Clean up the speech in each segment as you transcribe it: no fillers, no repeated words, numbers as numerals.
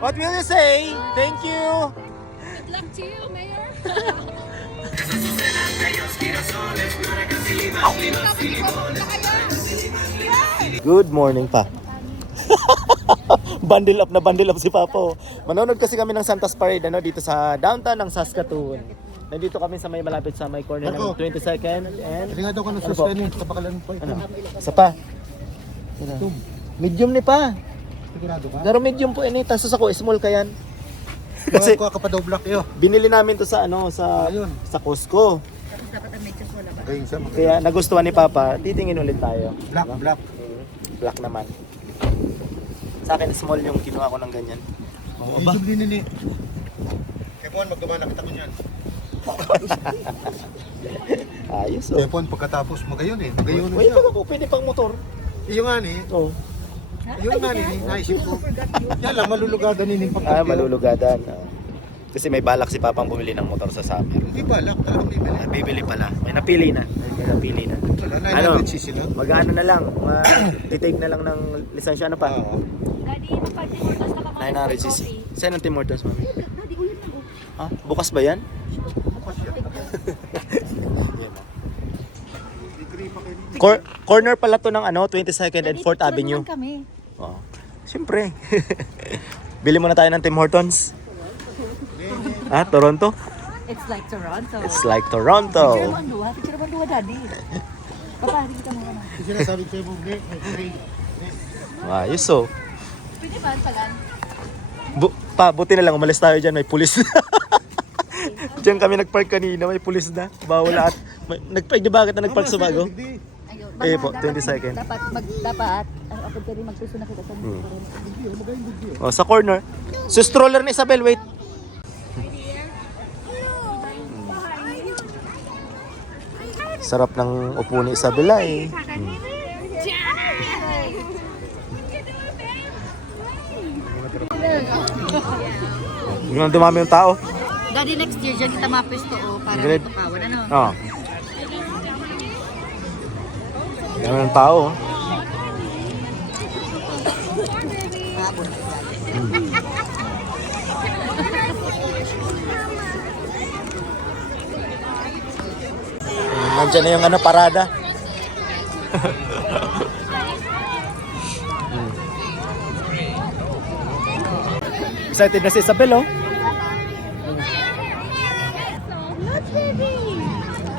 What will you say? Thank you. Good luck to you, Mayor. Good morning pa. Bundle up si Papo. Manonood kasi kami ng Santa's Parade dito sa downtown ng Saskatoon. Nandito kami sa may malapit sa may corner ng 22nd and Tingnan daw ko ng ano po? sustainin sa pakalan po ito. Ano? Isa pa. Medium ni pa. Sigurado ka? Pero medium po ini. Tapos ako small kayan. Kasi Kuha ka pa daw black iyo. binili namin to sa Ayun. sa Costco. Dapat ang medyo wala ba? Ayun siya. Kaya nagustuhan ni Papa. Titingin ulit tayo. Black, black. Black naman. Sa akin small yung kinuha ko ng ganyan. Oo, ba? Medium din ni. Kepon, magdumana kita ko niyan. Ayos oh. Kepon, pagkatapos magayon eh. Magayon na Wait, siya. pwede pang motor. Iyo nga ni. Oh. Iyo nga ni. Naisip ko. Yan lang, malulugadan ni pag Malulugadan. Kasi may balak si Papang bumili ng motor sa summer. Hindi balak, talagang bibili. Bibili pala. May napili na. Wala, 900cc lang. Mag-ano na lang. Titake na lang ng lisensya. Ano pa? Oo. Daddy, pag Tim Hortons na kakain 900cc. Saan ang Tim Hortons, mami? Daddy, ulit na oh. Bukas ba yan? Bukas yan. Corner pala to ng 22nd and 4th Avenue. Kami. Oh. Siyempre. Bili muna tayo ng Tim Hortons. Toronto? It's like Toronto. It's like Toronto. Picture naman duwa, Daddy. Papahari kita mo naman. Kasi sinasabi ko sa'yo, Ayos oh. Pwede ba ang talan? Buti na lang umalis tayo dyan, may pulis. Diyan kami nagpark kanina, may pulis na. Bawal lahat. Nagpark di bakit na nagpark sa Bago? Ayun. Po, 22nd. Dapat, ako pwede magpuso na kita sa Sa corner. Sa stroller ni Isabel, wait. Sarap ng upo ni Isabela eh. Yung dumami yung tao. Daddy, next year dyan kita mapisto para Great. matukawan, ano? Oo. Dami ng tao. Nandiyan na yung parada. Excited na si Isabel, oh.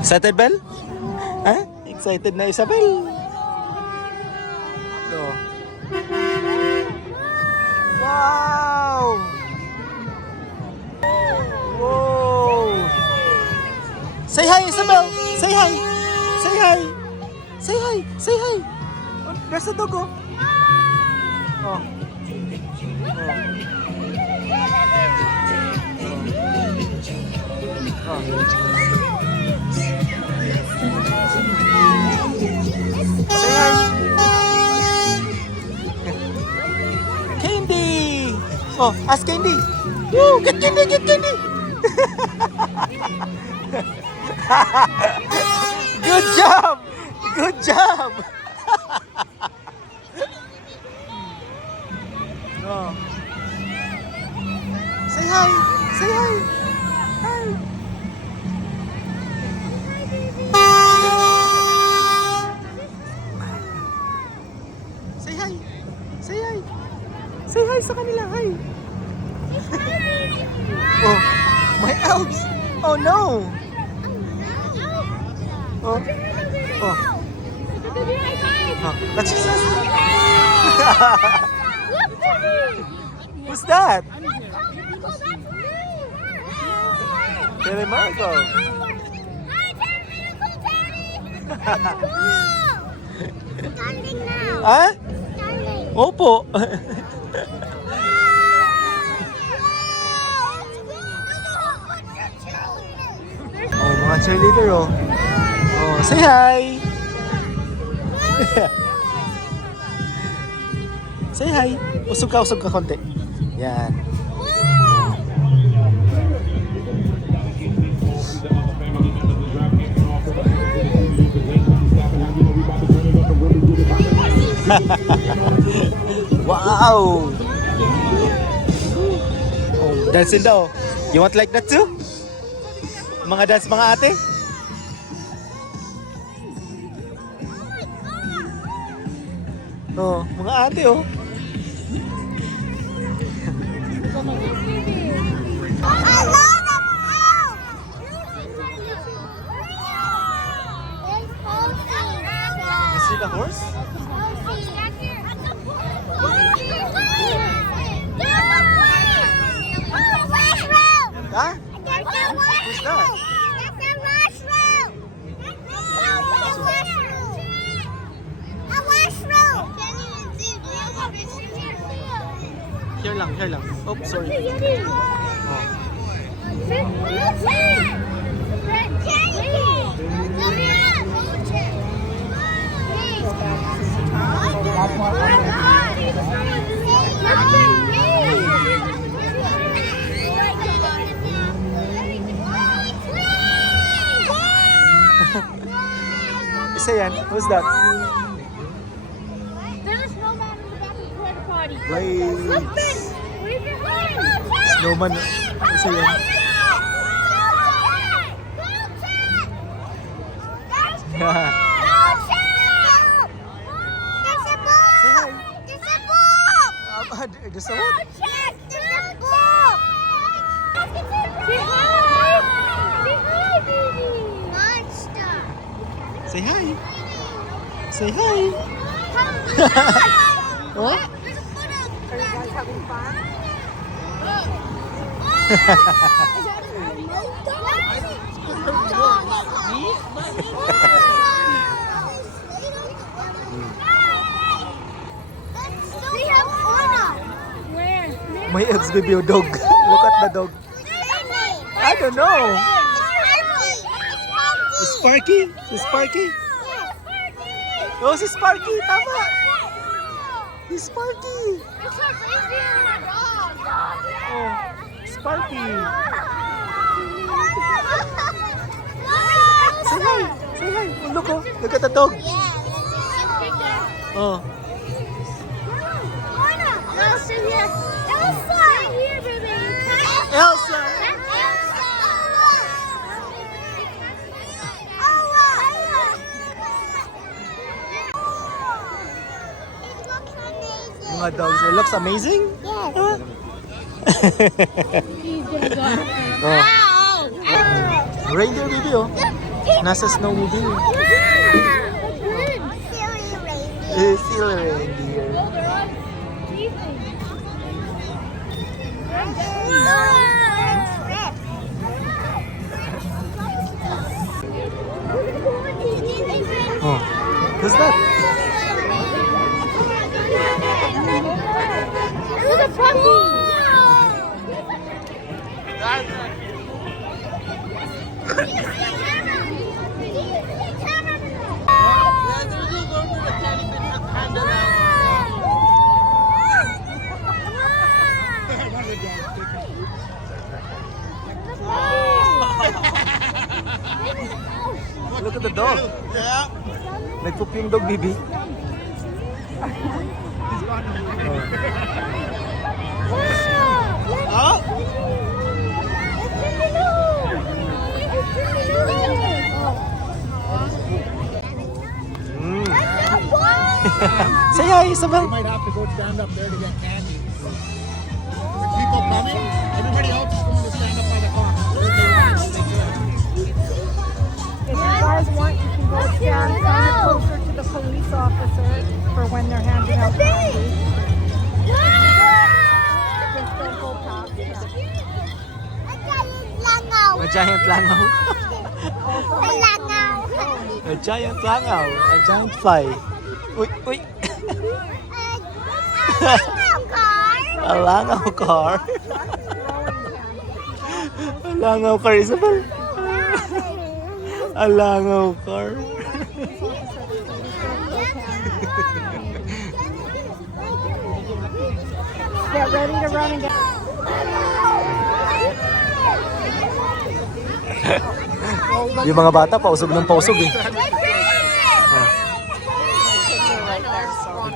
Excited, Bel? Ha? Excited na Isabel. So. Wow! Wow! Say hi, Isabel! Say hi! Say hi! Say hi! Say hi! Oh, there's a dog, oh. Oh. Say hi! Candy! Oh, ask Candy! Woo! Get Candy! Get Candy! Good job! Good job! Oh. Say hi! Say hi! Hi! Say hi! Say hi! Say hi sa kanila! Hi! Oh! My elves! Oh no! Oh! Oh! That's just us! Who's that? Terry Marco! Standing now. Ha? Standing. Opo! Oh, mga cheerleader, oh. Oh, say hi! Say hi! Usog ka konti. Yan. Wow! Dancing daw. You want like that too? Mga dance mga ate? Oh, mga ate oh. I love the elf. You see the horse? Huh? Who's that? That's a mushroom. A mushroom. Here lang, here lang. Oh, sorry. Oh. Isa yan. Who's that? There's a snowman in the back of the porta potty. Wait. Look, Ben. Where's your hand? Snowman. Isa yan. Yeah. There's a what? Say hi. Say hi. What? Are you guys having fun? My ex-baby dog. Look at the dog. I don't know. Sparky? Si Sparky? Oh, si Sparky. Tama. Si Sparky. Oh, Sparky. Say hi. Say hi. Oh, look, oh. Look at the dog. Oh. Elsa here. Elsa! Here, baby. Elsa. Mga dogs. It looks amazing. Yes. Huh? Oh. Reindeer baby oh. Nasa snowmobile. Silly reindeer. Oh. Who's that? Look at puppy. Look at the dog. Yeah. Nagpoop yung dog, baby. Oh. Mm. Say hi, Isabel. Might have to go stand up there to get candy. With people coming, everybody else is going to stand up by the car. If you guys want, you can go stand closer to the police officers for when they're handing out candy. Just don't go past them. A giant langaw. A giant langaw. A giant fly. Uy, uy. A langaw car. A langaw car, Isabel. A langaw car. Get ready to run and get... Yung mga bata, pausog ng pausog eh.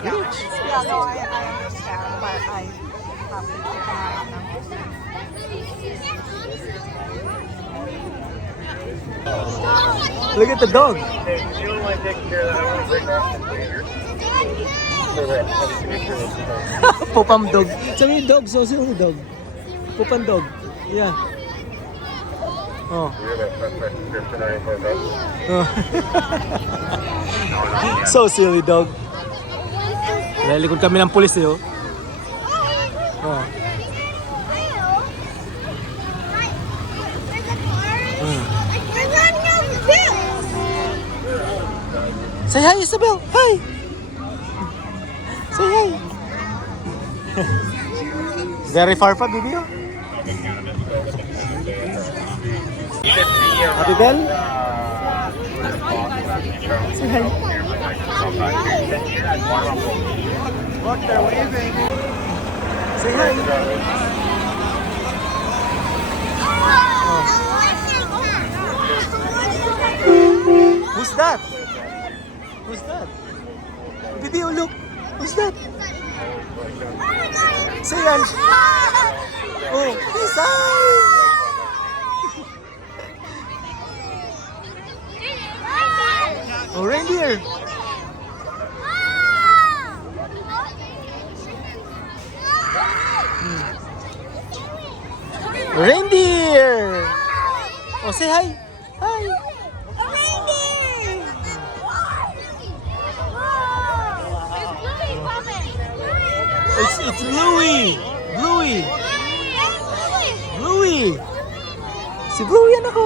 Yeah, no, I understand, but I have to keep an eye on them. Look at the dog. Popam dog. Sabi yung dog, so sino yung dog? Popam dog. Yeah. Oh. Oh. So silly dog. Lalikod kami ng pulis eh, oh. Oh. Say hi, Isabel. Hi. Say hi. Very far pa, baby. Oh. Happy Bell. Say hi. Look, they're waving. Say hi. Who's that? Who's that? Baby, oh look. Who's that? Say hi. Oh, please hi. Oh, reindeer. Reindeer. Oh, say hi. Hi. It's Bluey. Bluey. Bluey. Si Bluey yan ako.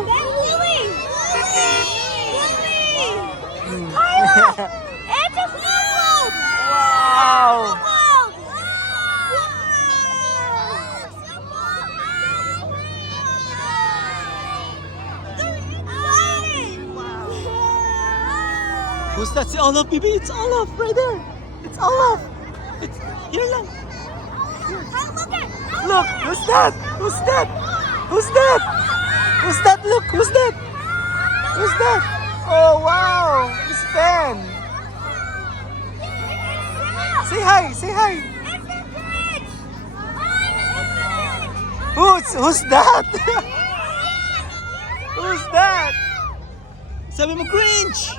It's a football! Wow. Who's that? Si Olaf, baby. It's Olaf right there. It's Olaf. It's here lang. Look, who's that? Who's that? Who's that? Who's that? Look, who's that? Who's that? Oh wow, it's Ben. Say hi, say hi. Who's that? Who's that? Sabi mo Grinch.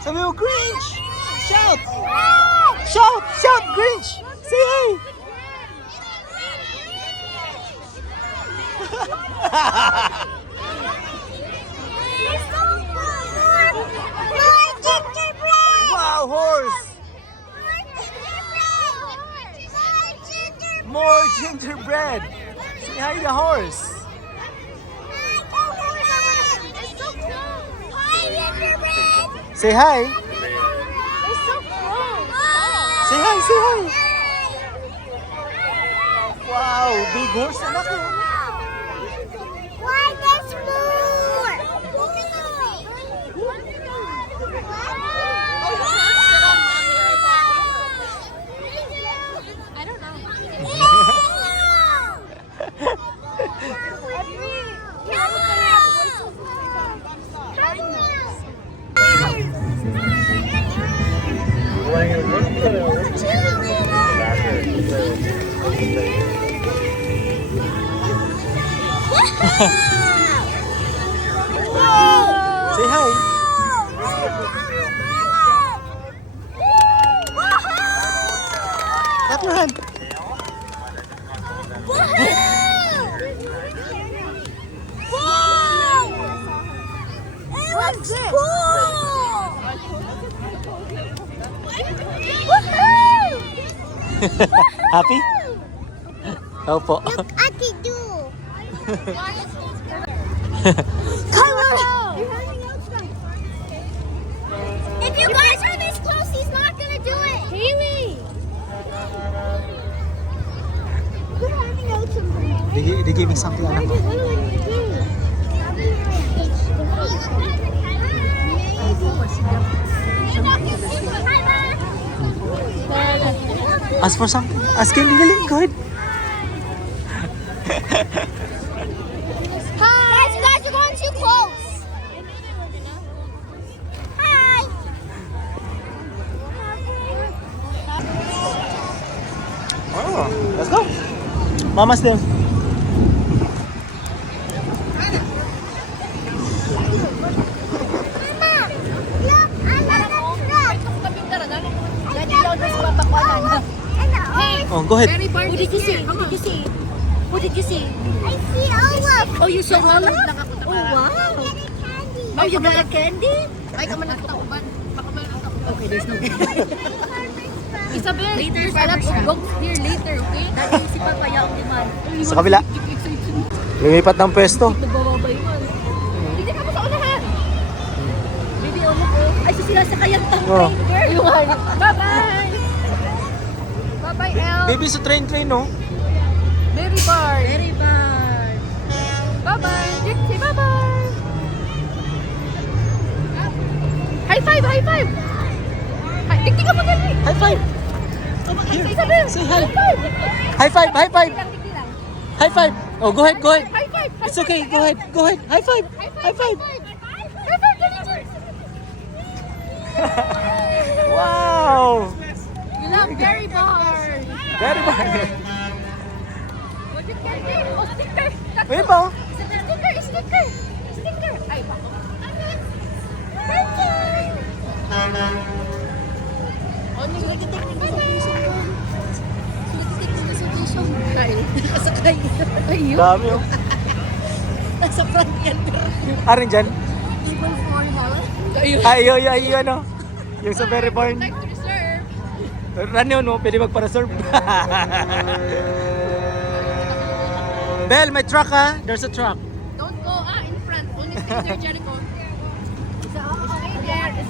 Sabi mo Grinch. Shout. Shout, shout Grinch. Say hi. Wow, horse. More gingerbread. Say hi the horse. Say hi. Say hi, say hi. Wow, big horse anak ko. Why there's more? I don't know. Say hi. Clap your hand. What's cool? Happy? Opo. Ate do. If you guys are this close, he's not gonna do it. Haley. You're hanging out somewhere. They gave me something anak ko. Ask for something. Ask him, really good. Guys, you guys are going too close. Hi. Oh, let's go. Mama's there. Oh, go ahead. What did you see? What did you see? What did you see? I see Olive. Oh, you saw Olive? Oh, wow. Oh, you got a candy? Ay, kamalan ko ba? Okay, there's no candy. Isabel, later sarap of here later, okay? Dahil si Papa yung demand. Sa kabila. Lumipat ng pwesto. Nagbababay man. Hindi ka mo sa unahan. Baby, Olive. Ay, sila sa kayang Oh. girl. Yung bye-bye. Bye-bye, El. Baby, sa train, no? Very bar. Very bar. Bye-bye. Say bye-bye. High five, high five. Tingnan mo dali. High five. Here. Isabel. Say hi. High five. High five, high five. Tingnan lang. High five. Oh, go ahead, go ahead. High five. It's okay, go ahead, go ahead. High five. High five. High five. Wow. You love very bar. Very good. Oh, sticker. Wait pa. Sticker. Ay, bako. Bye-bye. Oh, naglagitik mo sa piso mo. Naglagitik mo sa piso mo. Ay, nakasakay. Ayun. Dami oh. Nasa front yan. Arin dyan? Even for her. Ayun. Ay, ano? Yung sa very barn. Like to reserve. Run yun, no? Pwede magpa-reserve. Bell, may truck ha? There's a truck. Don't go in front. Only stay there, Jericho.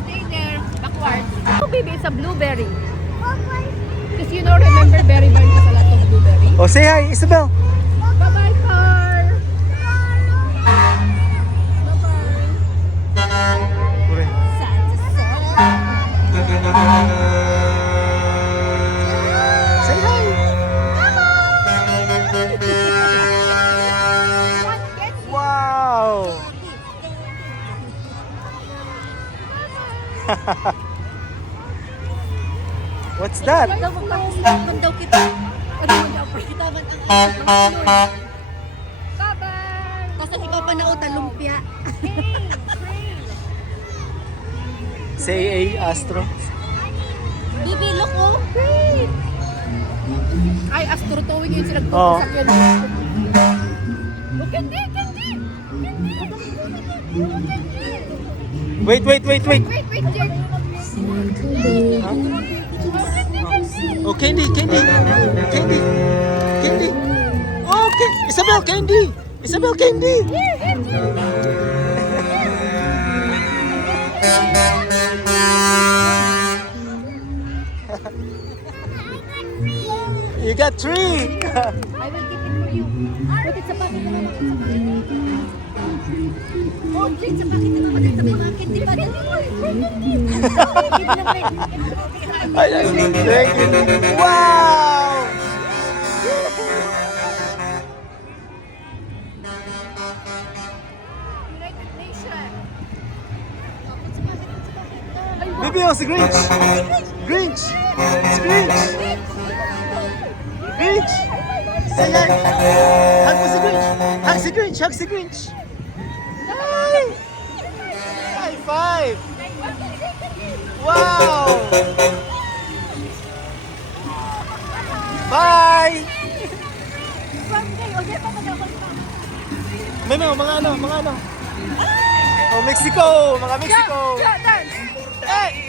Stay there. Backwards. Oh, baby, it's a blueberry. Because you know, remember, berry barn has a lot of blueberry. Oh, say hi, Isabel. Bye-bye, car. Say hi. Wow. What's that? Daw kita. Bye-bye. Tapos ikaw pa nautan, lumpia. Say A, Astro. Bibi, look, oh. Great. Ay, Astro towing yun sila Oo. sa yun. Oh, Candy. Wait. Wait, dear. Oh, candy. Oh, okay. Isabel, candy. You got 3. I will keep it for you. Put it sa pocket naman. Oh, Jake, sa pocket naman. Put it sa pocket. Di ba? Thank you. Wow. United Nations. Baby, oh, si Grinch. It's Grinch. Say hi. Hug mo si Grinch. Hug si Grinch. Hi. High five. Wow. Bye. May mga ano. Oh, Mexico. Mga Mexico. Hey.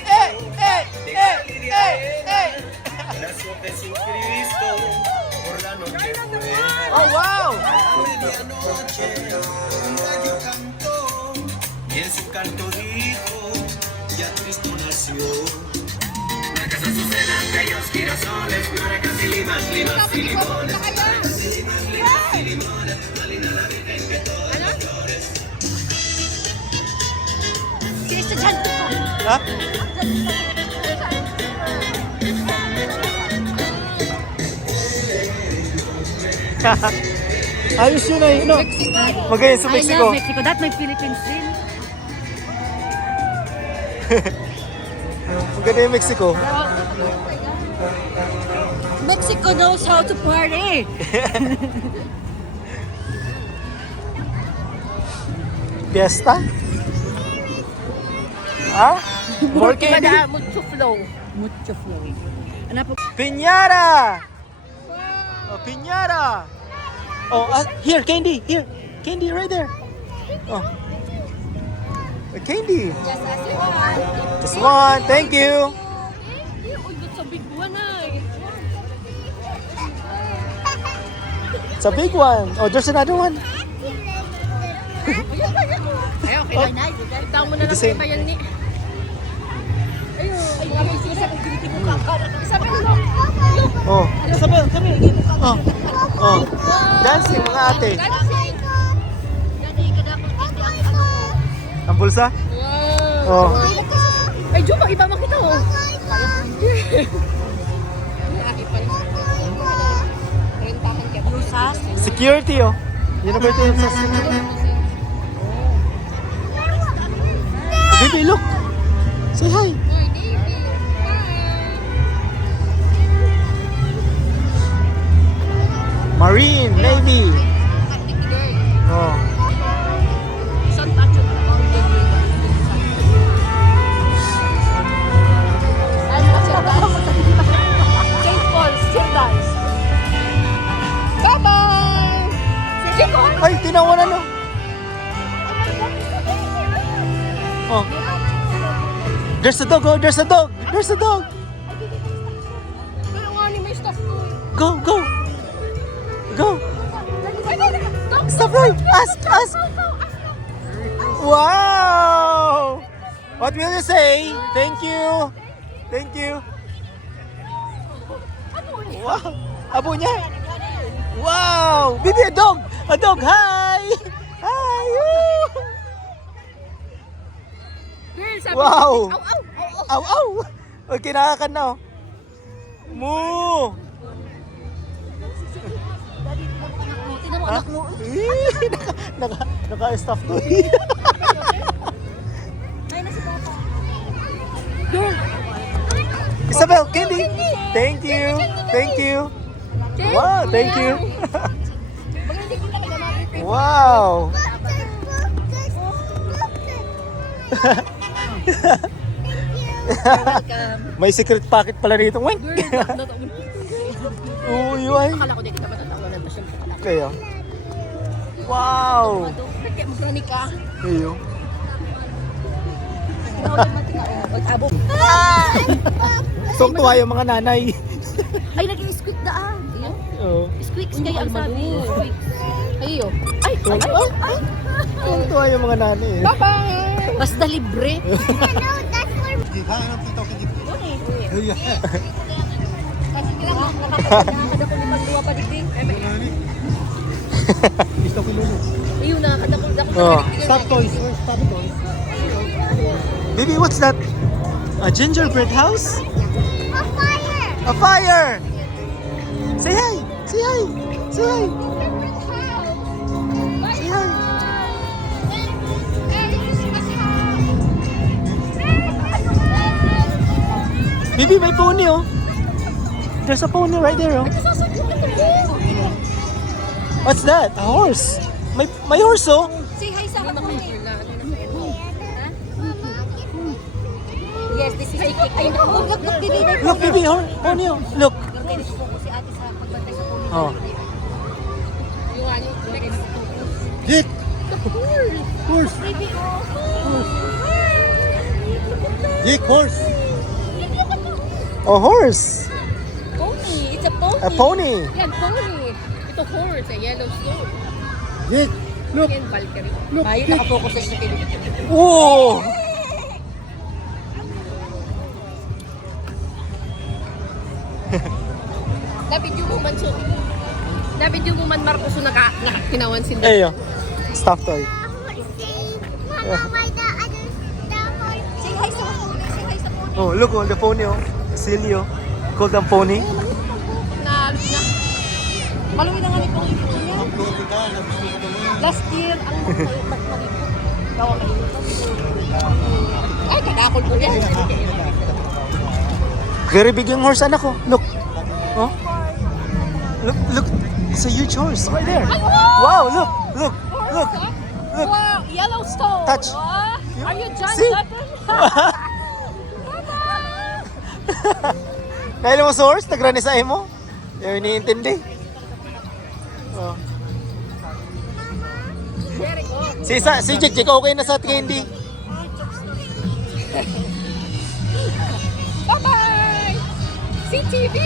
Nació Jesucristo por la noche fue. Oh, wow. A medianoche un gallo cantó y en su canto dijo, ya Cristo nació. La casa sus delanteros, girasoles, maracas y limones. Malina la Virgen que todas las flores. Ha? Ayos yun ay, no? Magayon sa Mexico. Mexico. That's my Philippines din. Maganda yung Mexico. Mexico knows how to party. Fiesta? Ha? More candy? Mucho flow. Mucho flow. Ano po? Piñata! Oh, piñata! Oh, here, candy. Here. Candy right there. Oh. A candy. Just as you want. Just one. Thank you. It's a big one It's a big one. Oh, there's another one. Ay, okay lang na. Itaw mo na lang Same. kayo ni. Ayun, ay, kami sila kung tinitin mo kakara. Sabi mo, Oh. Isabel, come here. Oh. Oh. Dancing, mga ate. dancing. Dati ka dapat hindi ang ano ko. Ang bulsa? Wow. Oh. Ay, Juba, iba makita oh. Rentahan ka. Lusas. Security, oh. University of Saskatchewan. Baby, look. Say hi. Marine, Navy. Oh. Ay, tinawanan, oh. Oh. There's a dog, oh. There's a dog. There's a dog. Go, go. Go. Stop right. Ask. Wow. What will you say? Thank you. Thank you. Wow. Abo niya. Wow. Bibi, a dog. A dog. Hi. Hi. Woo. Wow. Aw, aw. Okay, kinakakan na, oh. Moo. Tingnan mo anak mo. Naka-stuff to. Ay, na si Papa. Isabel, candy. Thank you. Thank you. Wow, thank you. Wow. May secret pocket pala rito. Wait. Uy, ay. Akala ko di kita matatawanan pa siyempre. Kaya. Wow. Kaya magrani ka. Iyo. Mag-abo. Tuwa yung mga nanay. Ay, nag-i-squeak daan. Oo. Squeaks kaya ang sabi. Ayo. Ay, Tuwa yung mga nanay. bye-bye. Basta libre. Nakakada ko ni magluwa pa digdig. Ayun, nakakada ko Oh. Stop toys. Where's stop toys? Baby, what's that? A gingerbread house? A fire! A fire! Say hi! Say hi! Say hi! Say hi! Baby, may pony, oh. There's a pony right there, oh. What's that? A horse. May horse, oh. Say hi sa mga Yes, this is Chick. Ay, look, baby. Look, baby, pony, oh. Look. Si ate sa pagbantay sa pony. Oh. Dick. Horse. Baby, oh. Dick, horse. A horse. Pony. It's a pony. A pony. Yan, pony. Ito horse, a Yellowstone. Dick. Look. Yan, Valkyrie. Tayo nakapokus sa siya. Oh! Nabidyo mo man so. Nabidyo mo man Marcos so nakakinawan sila. Ayo. Stuffed toy. Say hi sa pony. Say hi sa pony. Oh, look, oh, the pony, oh. Silly, oh. Called the pony. Na. Maluwi na nga ni pony niya. Last year, ang magmalipot. Gawa malipot. Ay, kadakol po yan. Very big yung horse, anak ko. Look. Oh. Look. It's a huge horse right there. Wow, look. Wow, Yellowstone. Touch. Are you John See? Sutton? Dahil mo sa horse, nagrani sa mo? Yung iniintindi. Oh. Si Jik, okay na sa candy. Bye-bye! See TV!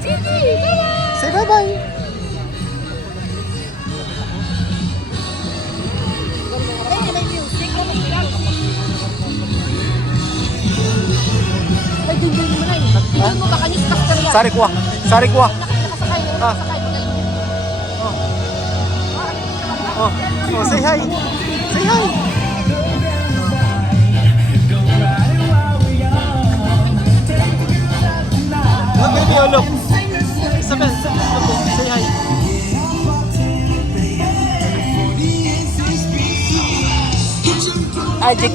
TV! Bye-bye! Say bye-bye. May music. Ay, dingding mo na eh. Dingding mo baka news factor yan. Sari kuha. Nakasakay. Ah. Oh, say hi. Say hi. Look, baby, oh, look. Isabel, look, say hi. Ah, Jik.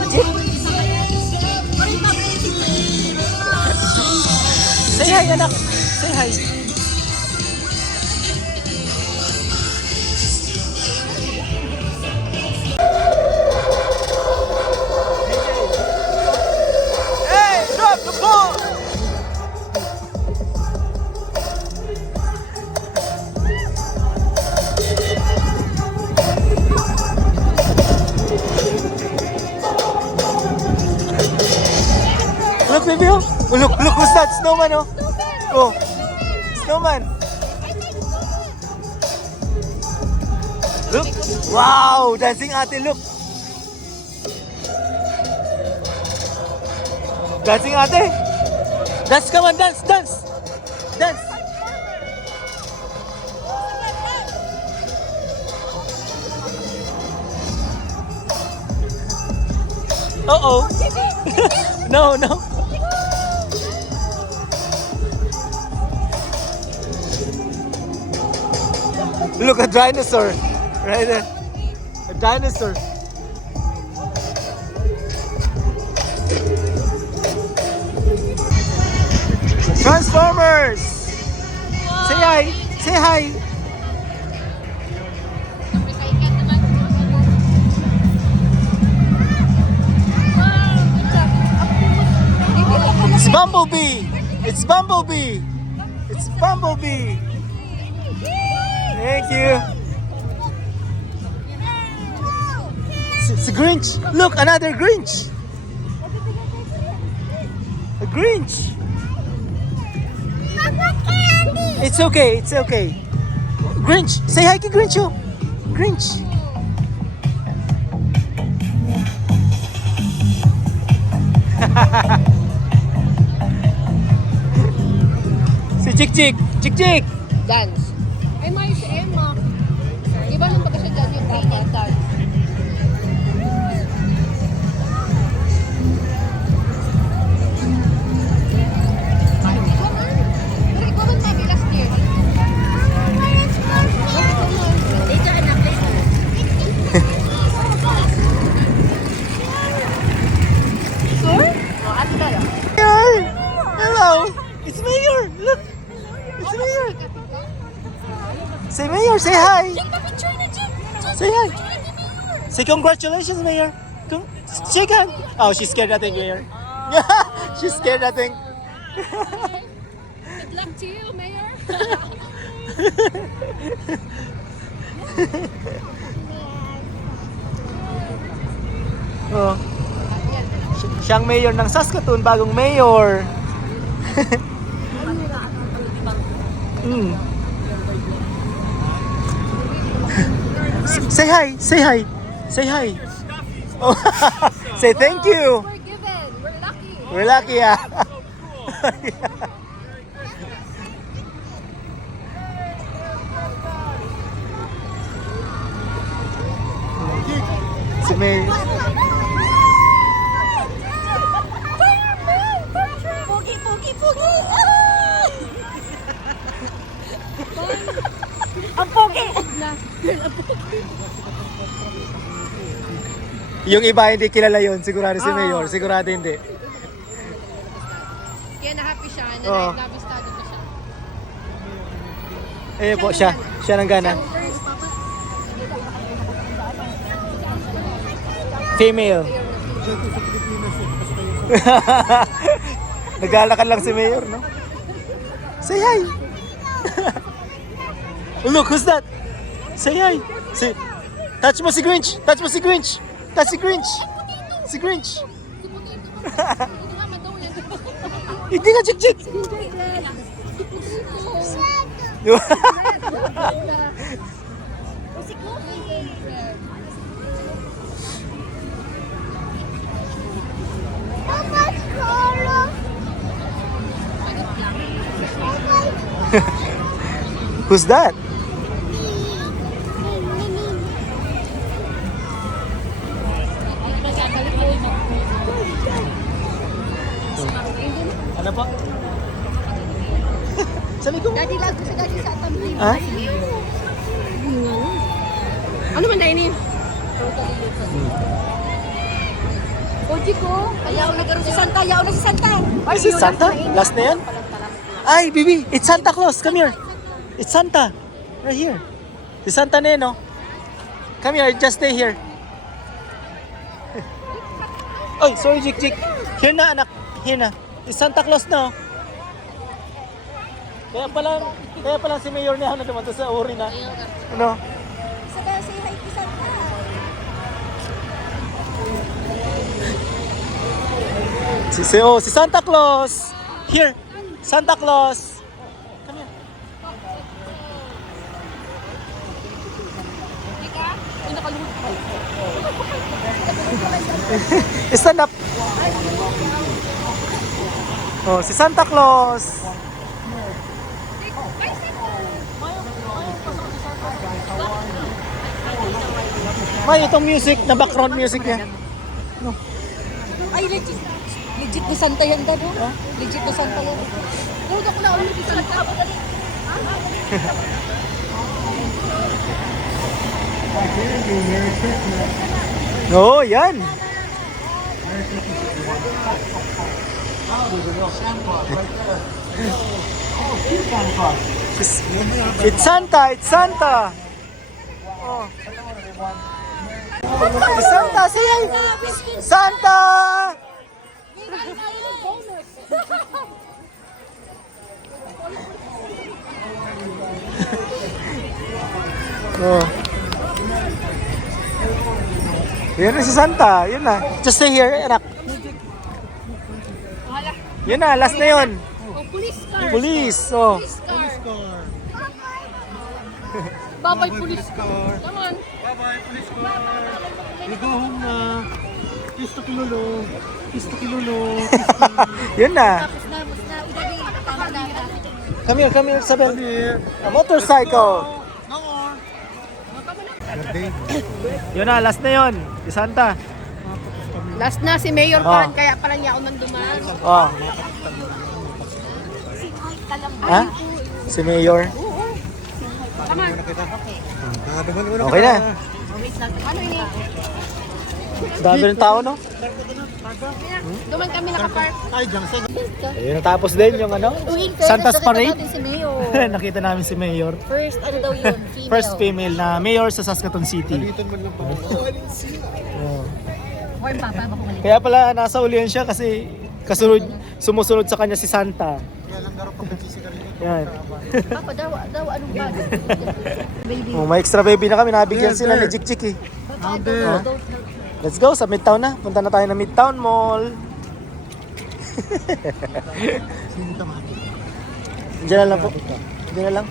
Say hi, anak. Say hi. Hey, drop the ball! Look, baby, oh. Oh, look, who's that? Snowman, oh. Oh, snowman. Look. Wow, dancing ate, look. Dancing ate. Dance, come on, dance. Uh-oh. No. Look, a dinosaur. Right there. A dinosaur. Transformers! Say hi! It's Bumblebee! Thank you! It's a Grinch! Look, another Grinch! A Grinch! It's okay. Grinch, say hi to Grinch. Grinch. Si Chick. Dance. Ay, may si Emma. Iba nung pagka siya dyan yung kanya dance. Hello. It's Mayor. Look. It's Mayor. Say Mayor, say hi. Say hi. Say congratulations, Mayor. Shake hand. Oh, she's scared, I think, Mayor. She's scared, I think. Good luck to you, Mayor. Oh. Siyang mayor ng Saskatoon, bagong mayor. Say hi. Oh. Say thank you. We're given. We're lucky. We're lucky, yeah. Si May. Pogi. Ang pogi! Yung iba hindi kilala yun, sigurado si Mayor, sigurado hindi. Kaya na-happy siya, Oo. nabistado ko siya. Eh po, siya. Siya nang gana. Female. Naglalakad lang si Mayor, no? Say hi! Oh, look, who's that? Say hi! Say, touch mo si Grinch! Touch mo si Grinch! Touch si Grinch! Si Grinch! Hindi nga, chik-chik! Who's that? Ano po? Sabi ko. Daddy lang sa daddy sa atam. Ha? Ano man na ini? Oji ko. Ayaw na garo si Santa. Ayaw na si Santa. Ay, si Santa? Last na yan? Ay, baby, it's Santa Claus. Come here. It's Santa. Right here. Si Santa na yan, no? Come here, just stay here. Oy, sorry, Jik Jik. Here na, anak. Here na. It's Santa Claus na, oh. Kaya pala si Mayor niya na dumato sa uri na. Ano? Sabi say hi to Santa. Si Santa Claus. Here. Santa Claus. Come here. Stand up. Oh, si Santa Claus. May itong music na background music niya. Ay, legit. Legit na Santa yan, Dad. Oh. Legit na Santa yan. Huwag ako na ulit si Santa. Oh, yan. It's Santa, it's Santa. Oh. It's Santa, say hi. Santa! Oh. Yan na si Santa, yun na. Just stay here, anak. Yun na, last na yun. Oh, police car. Police, oh. Police car. Bye-bye, police car. Come on. Bye-bye, police car. We go home na. Kiss to Kilolo. Kiss to Kilolo. Yun na. Tapos na, idali. Tama na. Come here, Sabel. Come here. A motorcycle. No more. Yun na, last na yun. Si Santa. Last na si Mayor Oh. Pan, kaya pala niya ako nanduman. Oh. Ha? Si Mayor. Come on. Okay na. Wait lang. Ano ini? Dami ng tao, no? Duman kami nakapark. Ay, diyan sa Ayun, natapos din yung ano? Santa's Parade. Si Mayor. Nakita namin si Mayor. First, ano daw yun? Female. First female na mayor sa Saskatoon City. dito man lang pa. Oh. Warm papa, baka mali. Kaya pala nasa ulihan siya kasi sumusunod sa kanya si Santa. Kaya lang garo pag nagsisigarilyo. Yan. Papa, daw, anong bag? Baby. Oh, may extra baby na kami. Nabigyan Yes, sila sir. ni Jik Jik eh. Out there. Let's go sa Midtown na. Punta na tayo na Midtown Mall. Sino tamati? Diyan na lang po. Diyan na lang.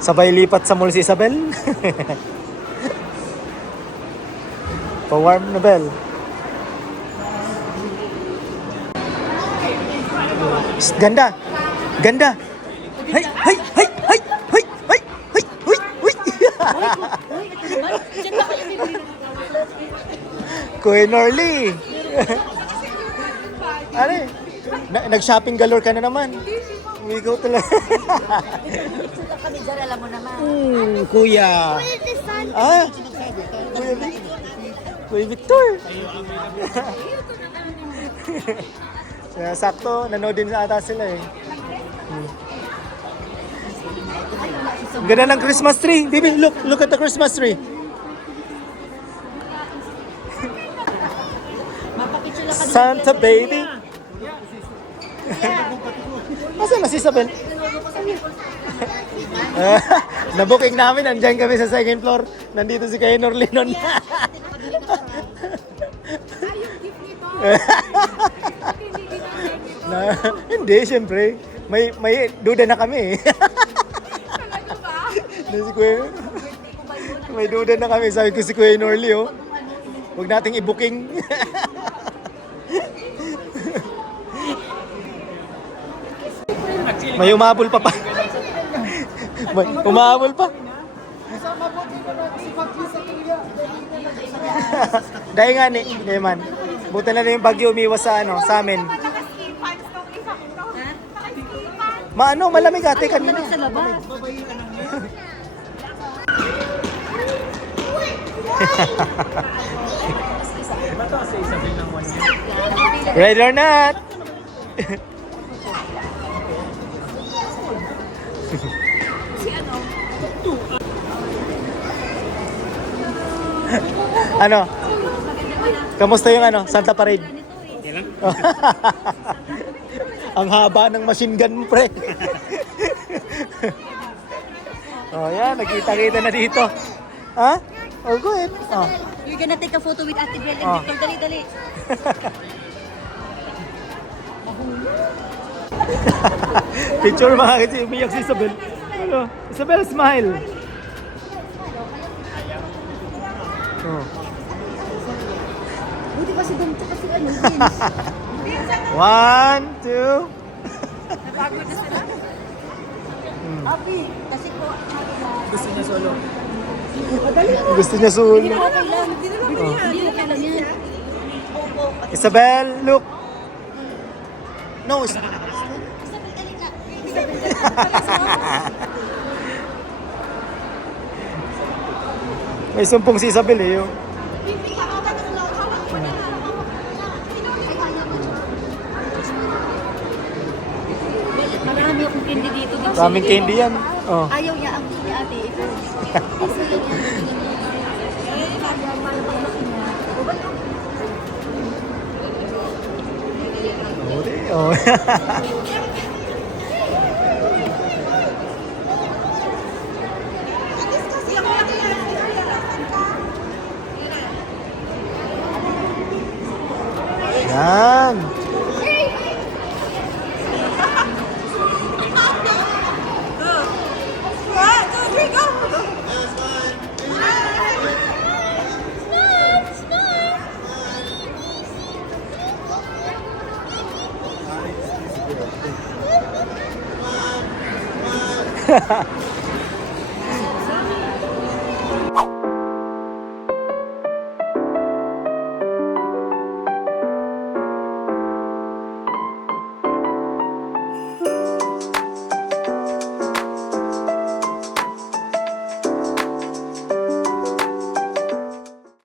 Sabay lipat sa mall si Isabel. Pa-warm na bell. Psst, ganda. Ganda. Hay, hay, hay, hay, hay, hay, hay, hay, hay. Kuya Norly. Ano eh? Nag-shopping galore ka na naman. Ikaw talaga. Kami dyan, alam mo naman. Kuya. Ah? Kuya Victor. Kaya sakto, nanood din ata sila eh. Ang ganda ng Christmas tree. Baby, look at the Christmas tree. Santa baby. Asan na si Isabel? Nabooking namin, andyan kami sa second floor. Nandito si Kay Norlinon. Hindi, siyempre. May duda na kami. Si Kuya, may duda na kami. Sabi ko si Kuya Norly, oh. Huwag nating i-booking. May umabol pa. May umabol pa. Dahil nga ni, man. Buti na yung bagyo umiwas sa amin. Malamig ate kanina. Sa labas. Ready or not? Ano? Kamusta yung Santa Parade? Ang haba ng machine gun mo, pre. Oh, yan. Nagkita-kita na dito. Ha? Oh, go ahead. Oh. You're gonna take a photo with Ate Bel and Victor. Dali. Picture mga kasi umiyak si Isabel. Ano? Isabel, smile. Oh. Buti kasi dumto kasi jeans. 1, 2. Napagod na sila. Abi, kasi po. Gusto niya solo. Hindi na okay lang. Hindi na kailan yan. Isabel, look. No, may sumpong si Isabel eh. Yung... Marami akong candy dito. Daming candy yan. Oh. Ayaw niya ang candy ate. Oh. Yan. Ha ha.